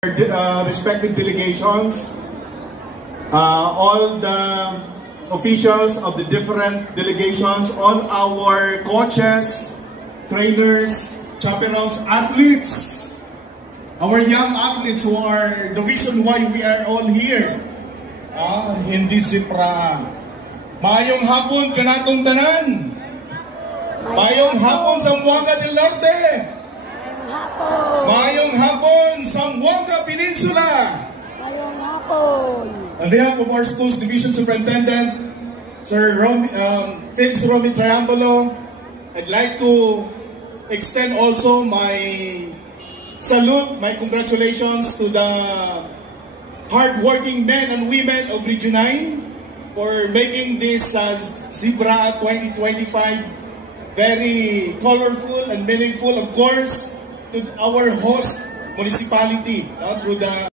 Respective delegations, all the officials of the different delegations, all our coaches, trainers, chaperones, athletes, our young athletes who are the reason why we are all here in this Zipra. Maayong hapon kanatong tanan. Maayong hapon sa Zamboanga del Norte. Mayong hapon, Zamboanga Peninsula. Mayong hapon. On behalf of our school's division superintendent, Sir Felix Romy Triambolo, I'd like to extend also my salute, my congratulations to the hardworking men and women of Region 9 for making this Zebra 2025 very colorful and meaningful, of course, to our host municipality through the